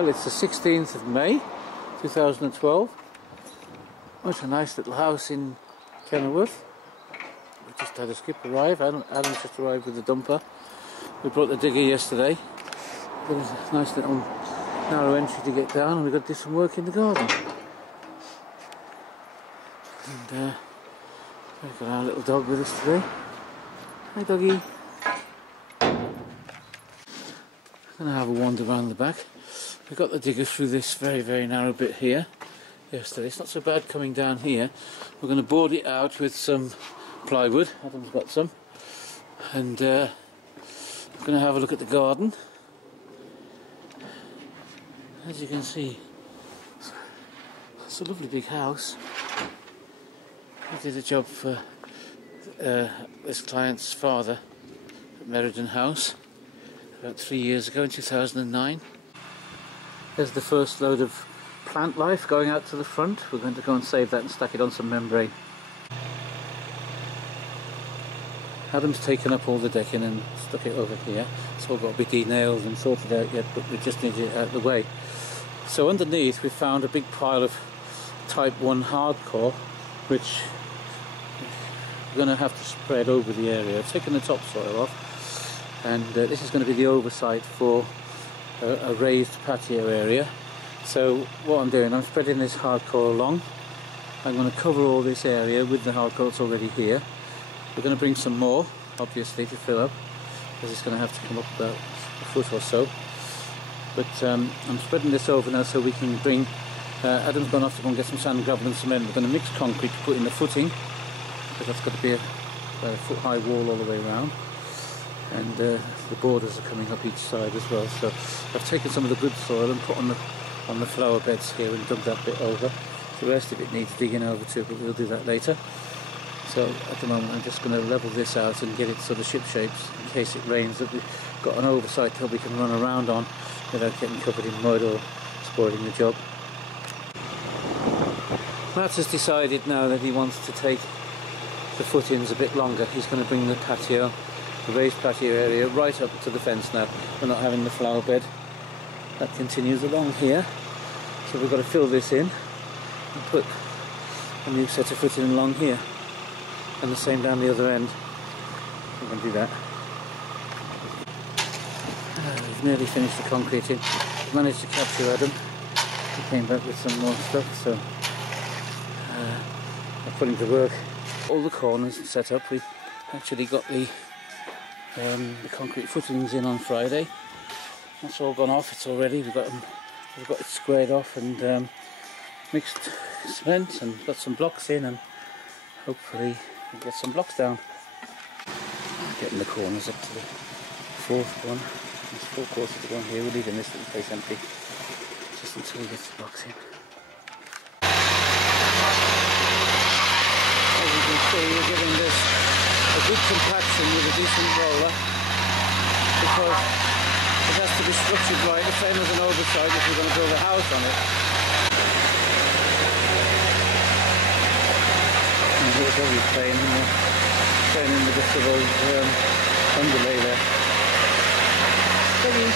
Well, it's the 16th of May 2012. What a nice little house in Kenilworth. We just had a skip arrive. Adam's just arrived with the dumper. We brought the digger yesterday. Got a nice little narrow entry to get down, and we've got to do some work in the garden. And we've got our little dog with us today. Hi doggy. I'm going to have a wander around the back. We got the digger through this very, very narrow bit here yesterday. It's not so bad coming down here. We're going to board it out with some plywood. Adam's got some. And we're going to have a look at the garden. As you can see, it's a lovely big house. We did a job for this client's father at Meriden House about 3 years ago in 2009. There's the first load of plant life going out to the front. We're going to go and save that and stack it on some membrane. Adam's taken up all the decking and stuck it over here. It's all got to be de-nailed and sorted out yet, but we just need it out of the way. So underneath we found a big pile of type 1 hardcore, which we're going to have to spread over the area. I've taken the topsoil off, and this is going to be the oversight for a raised patio area. So what I'm doing, I'm spreading this hardcore along. I'm going to cover all this area with the hardcore that's already here. We're going to bring some more, obviously, to fill up, because it's going to have to come up about a foot or so. But I'm spreading this over now so we can bring... Adam's gone off to go and get some sand, gravel and cement. We're going to mix concrete to put in the footing, because that's got to be a foot high wall all the way around. And the borders are coming up each side as well. So I've taken some of the good soil and put on the flower beds here and dug that bit over. The rest of it needs digging over too, but we'll do that later. So at the moment I'm just going to level this out and get it sort of ship shapes in case it rains, that we've got an oversight that we can run around on without getting covered in mud or spoiling the job. Matt has decided now that he wants to take the footings a bit longer. He's going to bring the patio, the raised patio area, right up to the fence now. We're not having the flower bed. That continues along here. So we've got to fill this in and put a new set of footing along here. And the same down the other end. We're going to do that. We've nearly finished the concreting. We've managed to capture Adam. He came back with some more stuff, so I've put him to work. All the corners set up. We actually got the concrete footings in on Friday. That's all gone off. It's already. We've got it squared off and mixed cement and got some blocks in, and hopefully we'll get some blocks down. Getting the corners up to the fourth one. There's 4 quarters to go on here. We're leaving this little place empty just until we get the blocks in. As you can see, we're giving this a good compaction with a decent roller, because it has to be structured right, the same as an oversight if we're going to build a house on it. And here's what we're playing in with the sort of underlay there. Steady.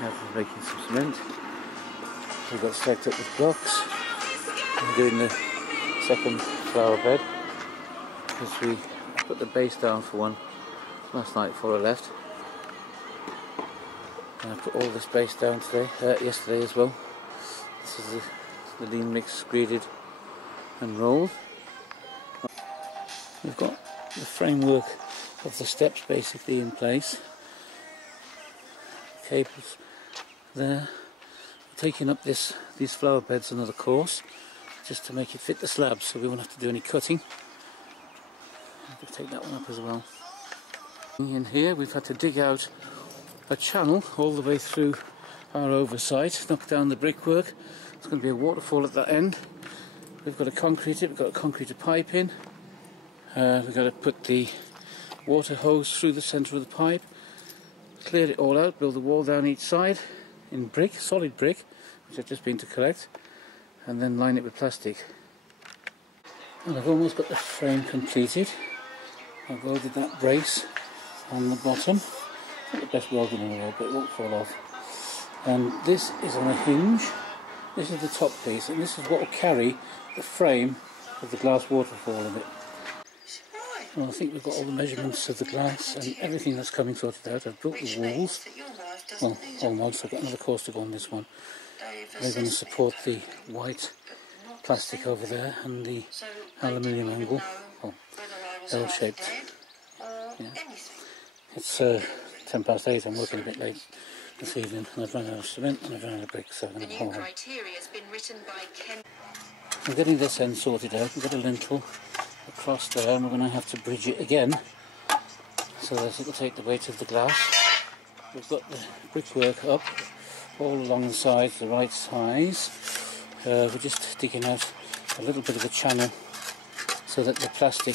Now we're making some cement. We've got stacked up with blocks. I'm doing the second flower bed because I put the base down for one last night before I left. And I put all this base down yesterday as well. This is the lean mix graded and rolled. We've got the framework of the steps basically in place. Cables there. Taking up these flower beds another course just to make it fit the slab, so we won't have to do any cutting. I'll take that one up as well. In here we've had to dig out a channel all the way through our oversight, knock down the brickwork. There's going to be a waterfall at that end. we've got to concrete it, we've got to concrete a pipe in. We've got to put the water hose through the centre of the pipe, clear it all out, build the wall down each side in brick, solid brick, which I've just been to collect, and then line it with plastic. And I've almost got the frame completed. I've welded that brace on the bottom. Not the best welding in the world, but it won't fall off. And this is on a hinge. This is the top piece, and this is what will carry the frame with the glass waterfall in it. Well, I think we've got all the measurements of the glass and everything that's coming sorted out. I've built the walls. Well, almost. I've got another course to go on this one. They're going to support the white plastic over there and the aluminium angle. Well, L-shaped. Yeah. It's 10 past 8. I'm working a bit late this evening, and I've run out of cement and I've run out of bricks, so I'm going to go home. I'm getting this end sorted out. We've got a lintel across there, and we're going to have to bridge it again so that it will take the weight of the glass. We've got the brickwork up all along the sides, the right size. We're just digging out a little bit of a channel so that the plastic,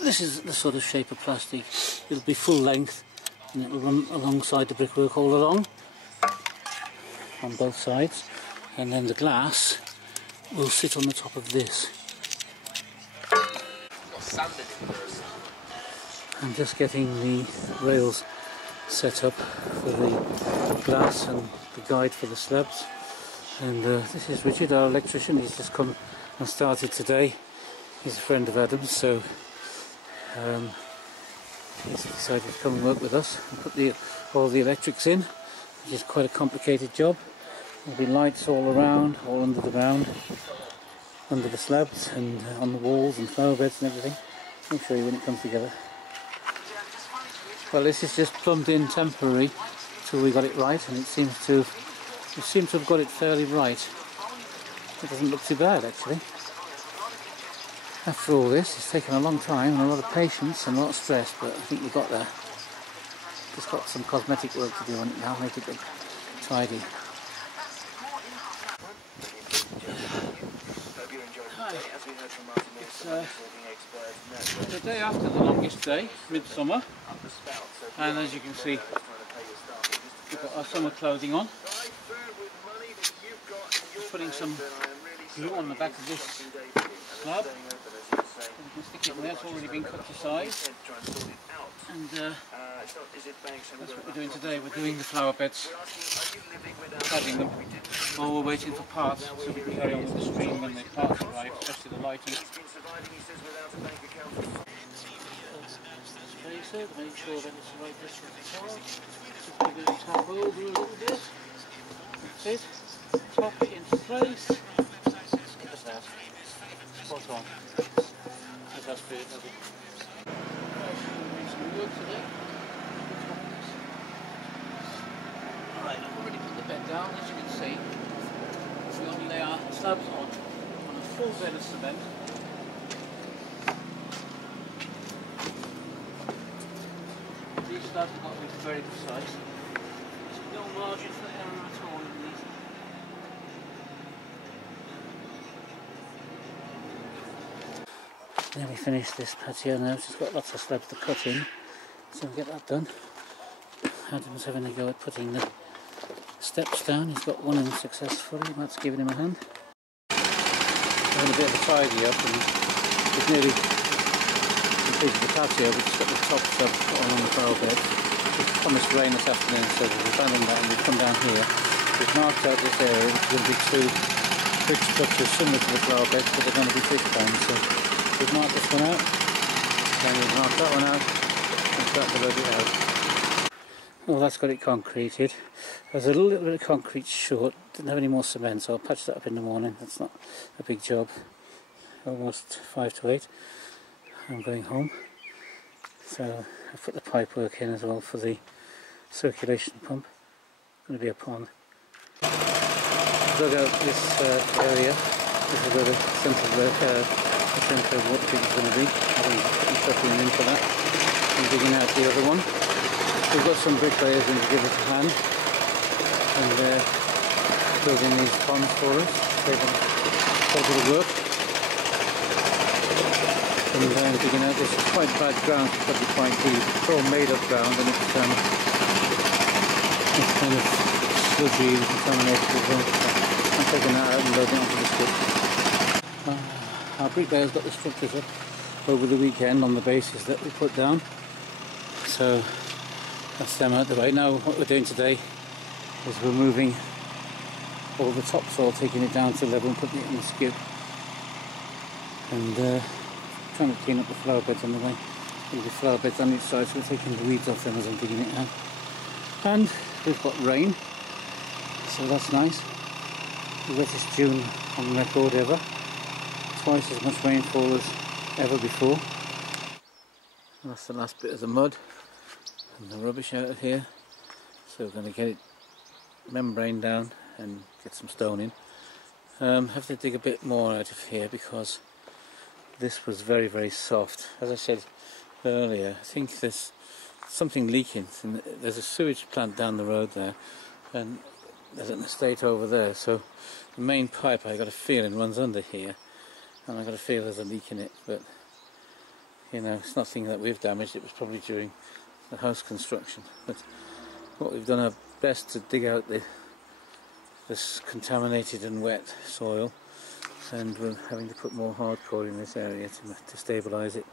this is the sort of shape of plastic, it'll be full length and it will run alongside the brickwork all along on both sides, and then the glass will sit on the top of this. I'm just getting the rails set up for the glass and the guide for the slabs, and this is Richard, our electrician. He's just come and started today. He's a friend of Adam's, so he's decided to come and work with us and put all the electrics in, which is quite a complicated job. There'll be lights all around, all under the ground, under the slabs and on the walls and flower beds and everything. I'll show you when it comes together. Well, this is just plumbed in temporary till we got it right, and we seem to have got it fairly right. It doesn't look too bad actually. After all this, it's taken a long time and a lot of patience and a lot of stress, but I think we got there. Just got some cosmetic work to do on it now, make it look tidy. Hi. It's the day after the longest day, midsummer, and as you can see, we've got our summer clothing on. Just putting some glue on the back of this slab. You can stick it in there, it's already been cut to size. And that's what we're doing today. We're doing the flower beds, adding them while we're waiting for parts so we can carry on with the stream when the parts arrive, especially the lighting. Spacer to make sure that it's the right distance apart. Just give it a tap over a little bit. That's it. Top into place. Look at that. Spot on. That's good. Work today. Right, I've already put the bed down, as you can see. We only lay our slabs on a full bed of cement. These slabs have got to be very precise. There's no margin for error at all in these. Then we finish this patio now, which has got lots of slabs to cut in, so we'll get that done. Adam's having a go at putting the steps down. He's got one in successfully. Matt's giving him a hand. Having a bit of a tidy up, and we've nearly completed the patio. We've just got the tops up on the flower bed. It's promised rain this afternoon, so we've abandoned that and we've come down here. We've marked out this area, which is going to be two brick structures similar to the flower beds, but they're going to be brick bound. So we've marked this one out, then we've marked that one out, and start to load it out. Well, that's got it concreted. There's a little bit of concrete short, didn't have any more cement, so I'll patch that up in the morning. That's not a big job. Almost 5 to 8. I'm going home. So I've put the pipe work in as well for the circulation pump. It's going to be a pond. Dug out this area. This is where the centre water pig is going to be. I'm putting stuff in for that. I'm digging out the other one. We've got some bricklayers in to give us a hand, and they're building these ponds for us. They've done quite a bit of work. coming down and digging out. This is quite bad ground, it's probably quite deep. It's all made up ground and it's kind of sludgy and contaminated as well. I'm taking that out and loading it onto the skip. Our bricklayers got the structures up over the weekend on the basis that we put down. So that's them out the way. Now what we're doing today is removing all the topsoil, taking it down to level and putting it in the skip. And trying to clean up the flower beds on the way. There'll be flower beds on each side, so we're taking the weeds off them as I'm digging it out. And we've got rain, so that's nice. The wettest June on record ever. Twice as much rainfall as ever before. And that's the last bit of the mud and the rubbish out of here. So we're going to get it membrane down and get some stone in. Have to dig a bit more out of here because this was very, very soft. As I said earlier, I think there's something leaking. There's a sewage plant down the road there, and there's an estate over there. So the main pipe, I got a feeling, runs under here, and I got a feel there's a leak in it. But you know, it's nothing that we've damaged. It was probably during the house construction. But what we've done our best to dig out this contaminated and wet soil, and we're having to put more hardcore in this area to stabilise it.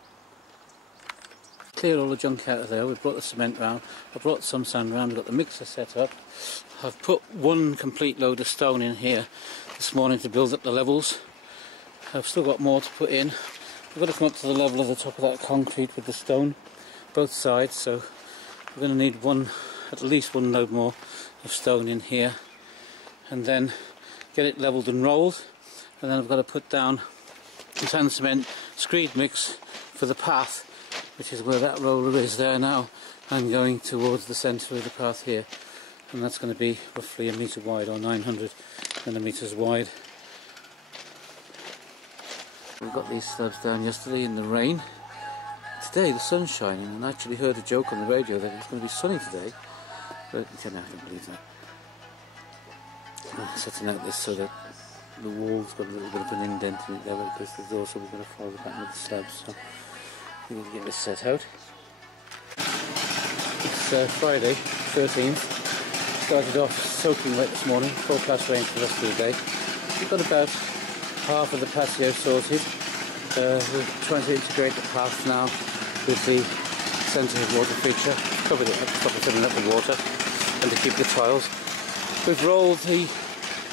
Clear all the junk out of there. We've brought the cement round, I brought some sand round, we've got the mixer set up. I've put one complete load of stone in here this morning to build up the levels. I've still got more to put in. We've got to come up to the level of the top of that concrete with the stone, both sides, so we're going to need at least one load more of stone in here, and then get it levelled and rolled. And then I've got to put down the sand cement screed mix for the path, which is where that roller is there now, and going towards the centre of the path here. And that's going to be roughly 1 metre wide, or 900 millimetres wide. We got these slabs down yesterday in the rain. Today the sun's shining, and I actually heard a joke on the radio that it's going to be sunny today, but I don't believe that. I'm setting out this so that the wall's got a little bit of an indent in it there because the door, so we're going to follow the pattern of the slabs. So we need to get this set out. It's Friday, 13th. Started off soaking wet this morning, forecast rain for the rest of the day. We've got about half of the patio sorted. We're trying to integrate the path now with the centre of water feature. Covered it up to stop it filling up with water and to keep the tiles. We've rolled the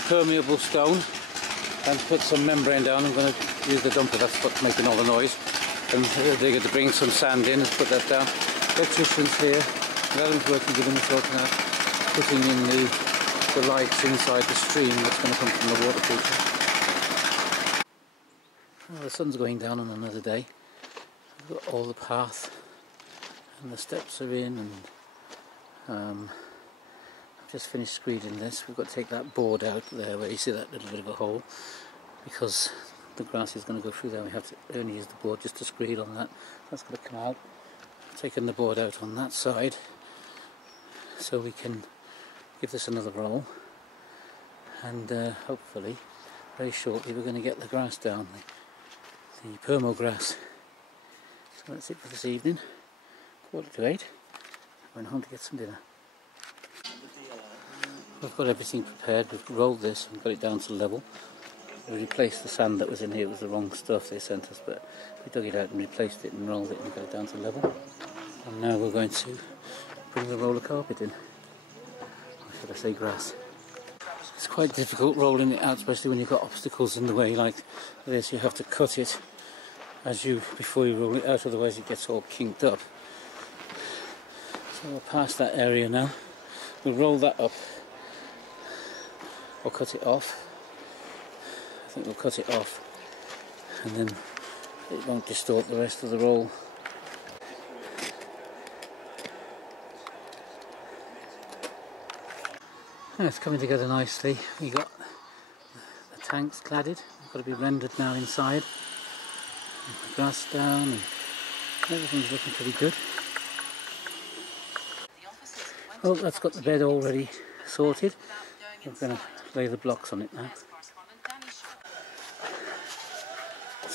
permeable stone and put some membrane down. I'm going to use the dumper, that's what's making all the noise, and they're going to bring some sand in and put that down. Electricians here, Adam's working with them, sorting out, putting in the lights inside the stream that's going to come from the water feature. Well, the sun's going down on another day. We've got all the path and the steps are in, and I've just finished screeding this. We've got to take that board out there where you see that little bit of a hole, because the grass is going to go through there. We have to only use the board just to screed on that. That's going to come out. Taking the board out on that side so we can give this another roll, and hopefully very shortly we're going to get the grass down, the permo grass. So that's it for this evening. 7:45. I'm going home to get some dinner. We've got everything prepared. We've rolled this and got it down to level. We replaced the sand that was in here. It was the wrong stuff they sent us, but we dug it out and replaced it and rolled it and got it down to level. And now we're going to bring the roller carpet in. Or should I say grass. It's quite difficult rolling it out, especially when you've got obstacles in the way like this. You have to cut it before you roll it out, otherwise it gets all kinked up. So we'll pass that area now. We'll roll that up, or cut it off. I think we'll cut it off, and then it won't distort the rest of the roll. Yeah, it's coming together nicely. We got the tanks cladded. They've got to be rendered now inside. The grass down, and everything's looking pretty good. Well, that's got the bed already sorted. We're going to lay the blocks on it now.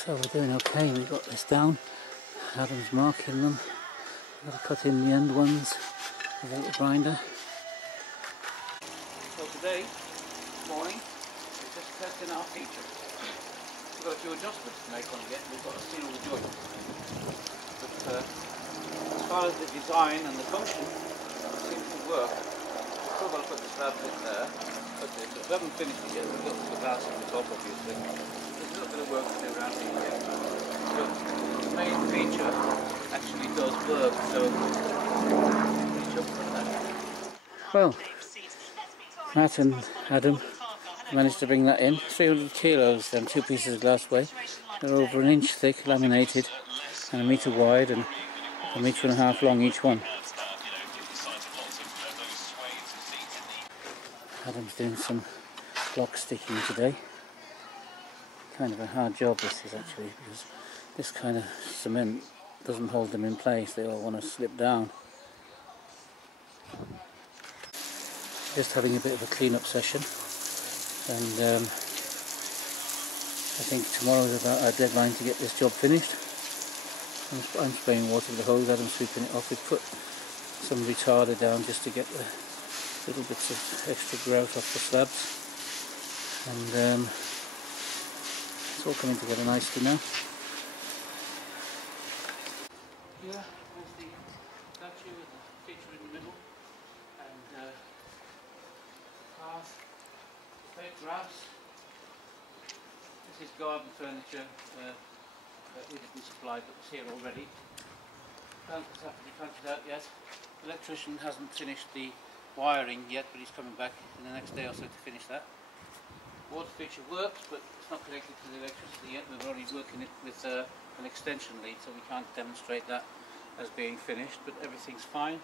So we're doing okay, we've got this down. Adam's marking them. I've got to cut in the end ones with a little grinder. So today, morning, we're just testing our feature. We've got a few adjustments to make on it yet. We've got to seal the joint. But as far as the design and the function, it seems to work. We've still got to put the slabs in there. But we haven't finished it yet. We've got the glass on the top, obviously. There's a little bit of work to do around here yet. But the main feature actually does work. So, well, Matt and Adam managed to bring that in. 300 kilos, them 2 pieces of glass weigh. They're over 1 inch thick, laminated, and 1 metre wide, and 1.5 metres long each one. Adam's doing some block sticking today. Kind of a hard job this is actually, because this kind of cement doesn't hold them in place. They all want to slip down. Just having a bit of a clean-up session, and I think tomorrow's about our deadline to get this job finished. I'm spraying water with the hose, Adam's sweeping it off. We've put some retarder down just to get the little bits of extra grout off the slabs, and it's all coming together nicely now. Here is the statue with the feature in the middle, and path, fake grass. This is garden furniture that we didn't supply, but it's here already. Doesn't have to be planted out yet. The electrician hasn't finished the wiring yet, but he's coming back in the next day or so to finish that. Water feature works, but it's not connected to the electricity yet. We're already working it with an extension lead, so we can't demonstrate that as being finished, but everything's fine.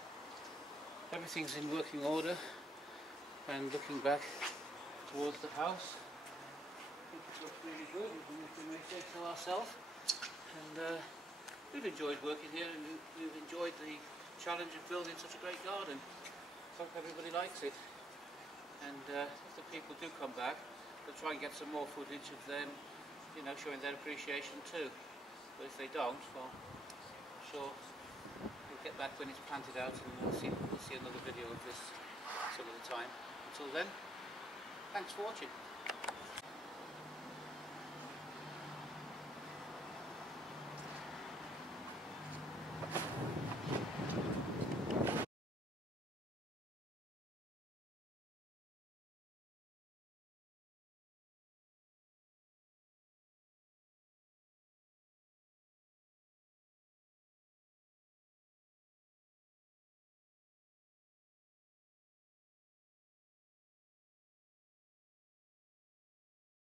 Everything's in working order, and looking back towards the house, I think it looks really good, if we may say so ourselves. And we've enjoyed working here, and we've enjoyed the challenge of building such a great garden. I hope everybody likes it, and if the people do come back, they'll try and get some more footage of them, you know, showing their appreciation too. But if they don't, well, I'm sure we'll get back when it's planted out, and we'll see another video of this some of the time. Until then, thanks for watching.